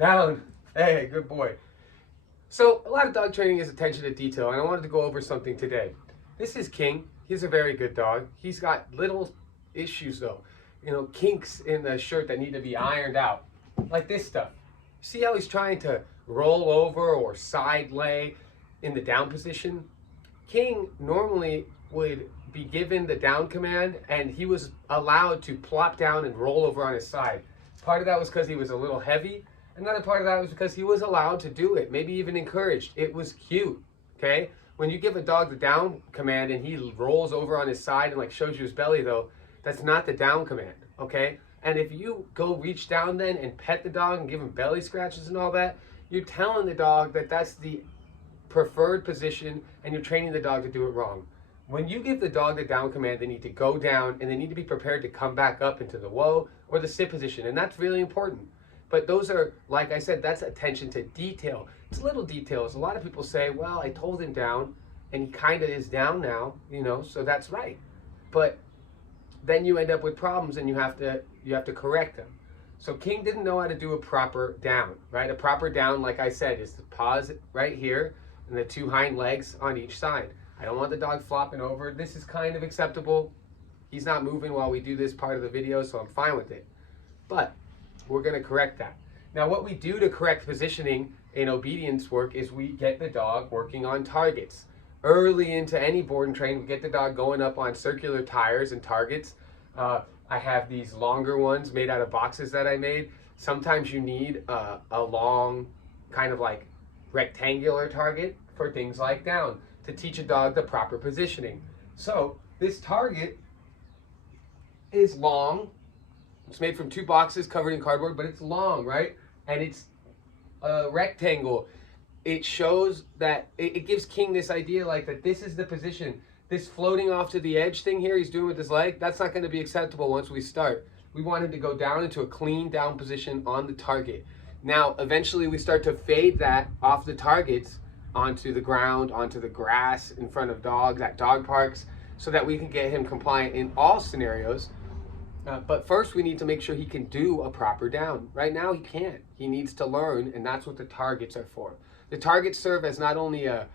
Down. Hey, good boy. So a lot of dog training is attention to detail, and I wanted to go over something today. This is King. He's a very good dog. He's got little issues though. You know, kinks in the shirt that need to be ironed out. Like this stuff. See how he's trying to roll over or side lay in the down position? King normally would be given the down command and he was allowed to plop down and roll over on his side. Part of that was because he was a little heavy. Another part of that was because he was allowed to do it, maybe even encouraged. It was cute, okay? When you give a dog the down command and he rolls over on his side and like shows you his belly though, that's not the down command, okay? And if you go reach down then and pet the dog and give him belly scratches and all that, you're telling the dog that that's the preferred position and you're training the dog to do it wrong. When you give the dog the down command, they need to go down and they need to be prepared to come back up into the whoa or the sit position, and that's really important. But those are, like I said, that's attention to detail. It's little details. A lot of people say, well, I told him down and he kind of is down now, you know, so that's right. But then you end up with problems and you have to correct them. So King didn't know how to do a proper down, right? A proper down, like I said, is the paws right here and the two hind legs on each side. I don't want the dog flopping over. This is kind of acceptable. He's not moving while we do this part of the video, so I'm fine with it. But we're going to correct that. Now, what we do to correct positioning in obedience work is we get the dog working on targets. Early into any board and train, we get the dog going up on circular tires and targets. I have these longer ones made out of boxes that I made. Sometimes you need a long kind of like rectangular target for things like down to teach a dog the proper positioning. So this target is long. It's made from two boxes covered in cardboard, but it's long, right? And it's a rectangle. It shows that, it gives King this idea like that this is the position. This floating off to the edge thing here he's doing with his leg, that's not going to be acceptable once we start. We want him to go down into a clean down position on the target. Now, eventually we start to fade that off the targets onto the ground, onto the grass in front of dogs at dog parks, so that we can get him compliant in all scenarios. But first we need to make sure he can do a proper down. Right now he can't. He needs to learn, and that's what the targets are for. The targets serve as not only a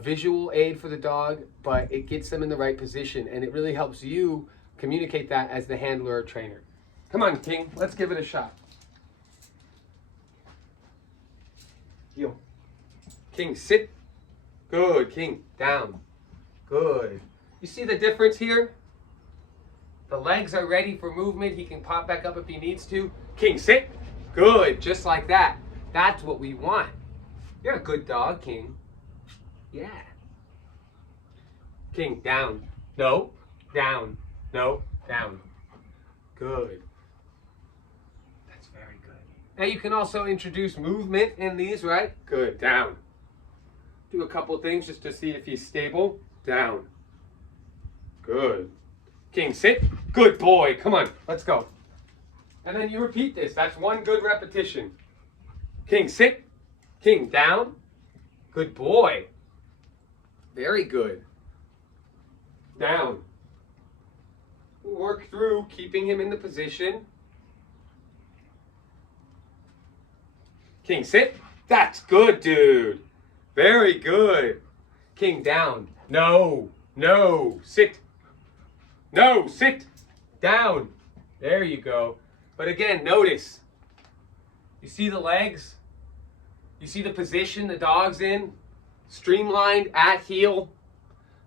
visual aid for the dog, but it gets them in the right position, and it really helps you communicate that as the handler or trainer. Come on, King, let's give it a shot. Heel. King, sit. Good. King, down. Good. You see the difference here? The legs are ready for movement. He can pop back up if he needs to. King, sit. Good. Just like that. That's what we want. You're a good dog, King. Yeah. King, down. No. Down. No. Down. Good. That's very good. Now you can also introduce movement in these, right? Good. Down. Do a couple things just to see if he's stable. Down. Good. King, sit. Good boy. Come on, let's go. And then you repeat this. That's one good repetition. King, sit. King, down. Good boy. Very good. Down. Work through keeping him in the position. King, sit. That's good, dude. Very good. King, down. No. No. Sit. No. Sit. Down. There you go. But again, notice. You see the legs? You see the position the dog's in? Streamlined at heel.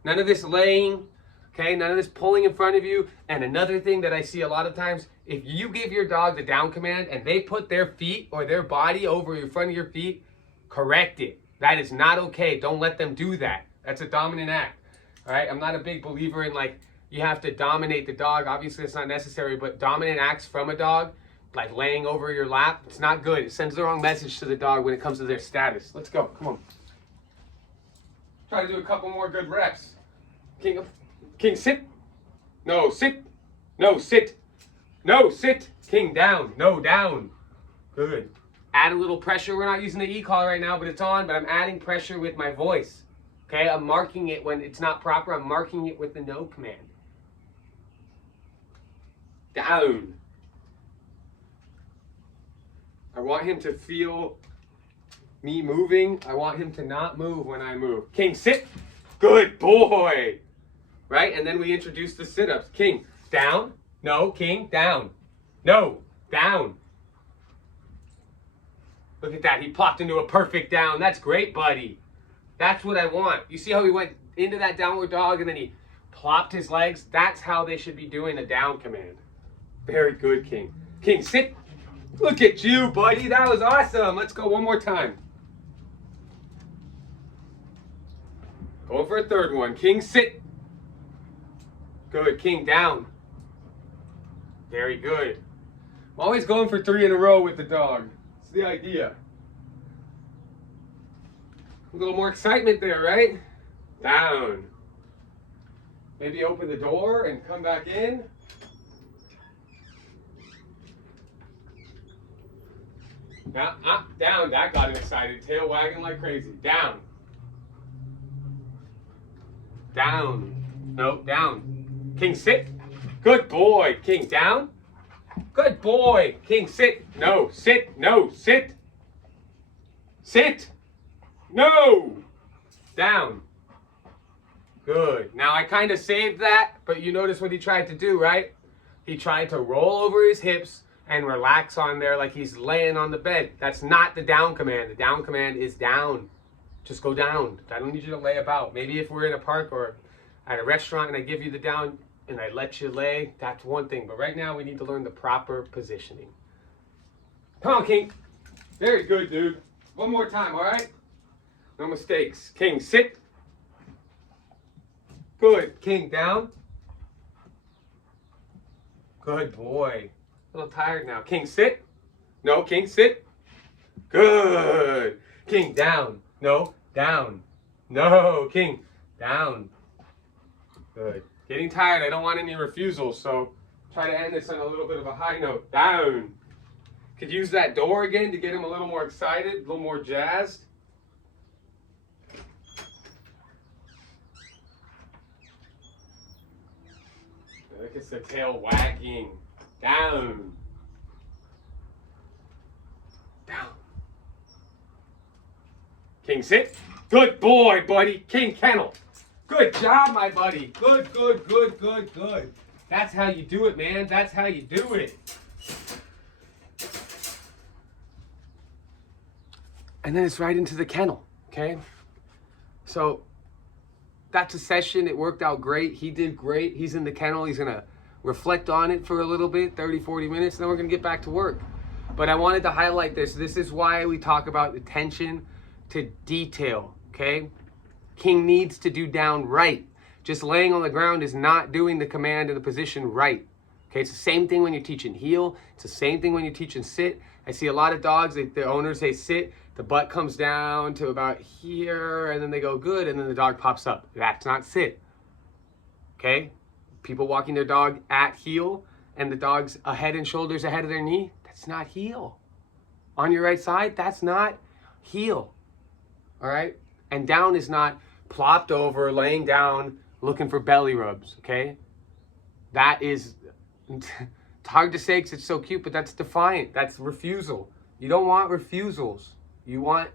None of this laying. Okay, none of this pulling in front of you. And another thing that I see a lot of times, if you give your dog the down command and they put their feet or their body over in front of your feet, correct it. That is not okay. Don't let them do that. That's a dominant act. All right, I'm not a big believer in like you have to dominate the dog. Obviously, it's not necessary, but dominant acts from a dog, like laying over your lap, it's not good. It sends the wrong message to the dog when it comes to their status. Let's go. Come on. Try to do a couple more good reps. King, sit. No, sit. No, sit. No, sit. King, down. No, down. Good. Add a little pressure. We're not using the E-collar right now, but it's on, but I'm adding pressure with my voice. Okay, I'm marking it when it's not proper. I'm marking it with the no command. Down. I want him to feel me moving. I want him to not move when I move. King, sit. Good boy. Right? And then we introduce the sit-ups. King, down. No, King, down. No, down. Look at that. He popped into a perfect down. That's great, buddy. That's what I want. You see how he went into that downward dog and then he plopped his legs? That's how they should be doing a down command. Very good, King. King, sit. Look at you, buddy. That was awesome. Let's go one more time. Going for a third one. King, sit. Good. King, down. Very good. I'm always going for 3 in a row with the dog. It's the idea. A little more excitement there, right? Down. Maybe open the door and come back in. Now, down. That got him excited. Tail wagging like crazy. Down. Down. No, down. King, sit. Good boy. King, down. Good boy. King, sit. No, sit. No, sit. Sit. No. Down. Good. Now, I kind of saved that, but you notice what he tried to do, right? He tried to roll over his hips and relax on there like he's laying on the bed. That's not the down command. The down command is down. Just go down. I don't need you to lay about. Maybe if we're in a park or at a restaurant and I give you the down and I let you lay, that's one thing. But right now we need to learn the proper positioning. Come on, King. Very good, dude. One more time, all right? No mistakes. King, sit. Good. King, down. Good boy. A little tired now. King, sit. No, King, sit. Good. King, down. No, down. No, King, down. Good. Getting tired. I don't want any refusals, so try to end this on a little bit of a high note. Down. Could use that door again to get him a little more excited, a little more jazzed. Look at the tail wagging. Down. Down. King, sit. Good boy, buddy. King, kennel. Good job, my buddy. Good, good, good, good, good. That's how you do it, man. That's how you do it. And then it's right into the kennel, okay? So that's a session. It worked out great. He did great. He's in the kennel. He's going to reflect on it for a little bit, 30, 40 minutes, then we're going to get back to work. But I wanted to highlight this. This is why we talk about attention to detail, okay? King needs to do down right. Just laying on the ground is not doing the command and the position right. Okay, it's the same thing when you're teaching heel. It's the same thing when you're teaching sit. I see a lot of dogs, the owners say sit, the butt comes down to about here, and then they go good, and then the dog pops up. That's not sit. Okay? People walking their dog at heel, and the dog's a head and shoulders ahead of their knee, that's not heel. On your right side, that's not heel. All right? And down is not plopped over, laying down, looking for belly rubs, okay? That is, it's hard to say because it's so cute, but that's defiant. That's refusal. You don't want refusals. You want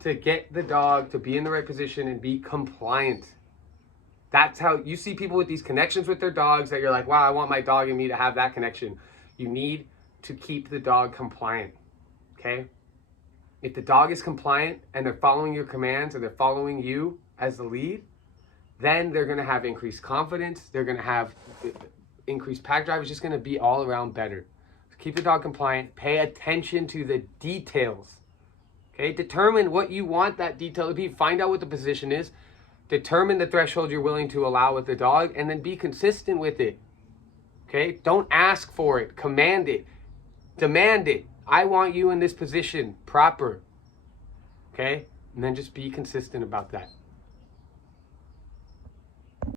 to get the dog to be in the right position and be compliant. That's how you see people with these connections with their dogs that you're like, wow, I want my dog and me to have that connection. You need to keep the dog compliant, okay? If the dog is compliant and they're following your commands and they're following you as the lead, then they're going to have increased confidence. They're going to have increased pack drive. It's just going to be all around better. So keep the dog compliant. Pay attention to the details. Okay, determine what you want that detail to be. Find out what the position is. Determine the threshold you're willing to allow with the dog, and then be consistent with it. Okay, don't ask for it. Command it. Demand it. I want you in this position, proper. Okay, and then just be consistent about that.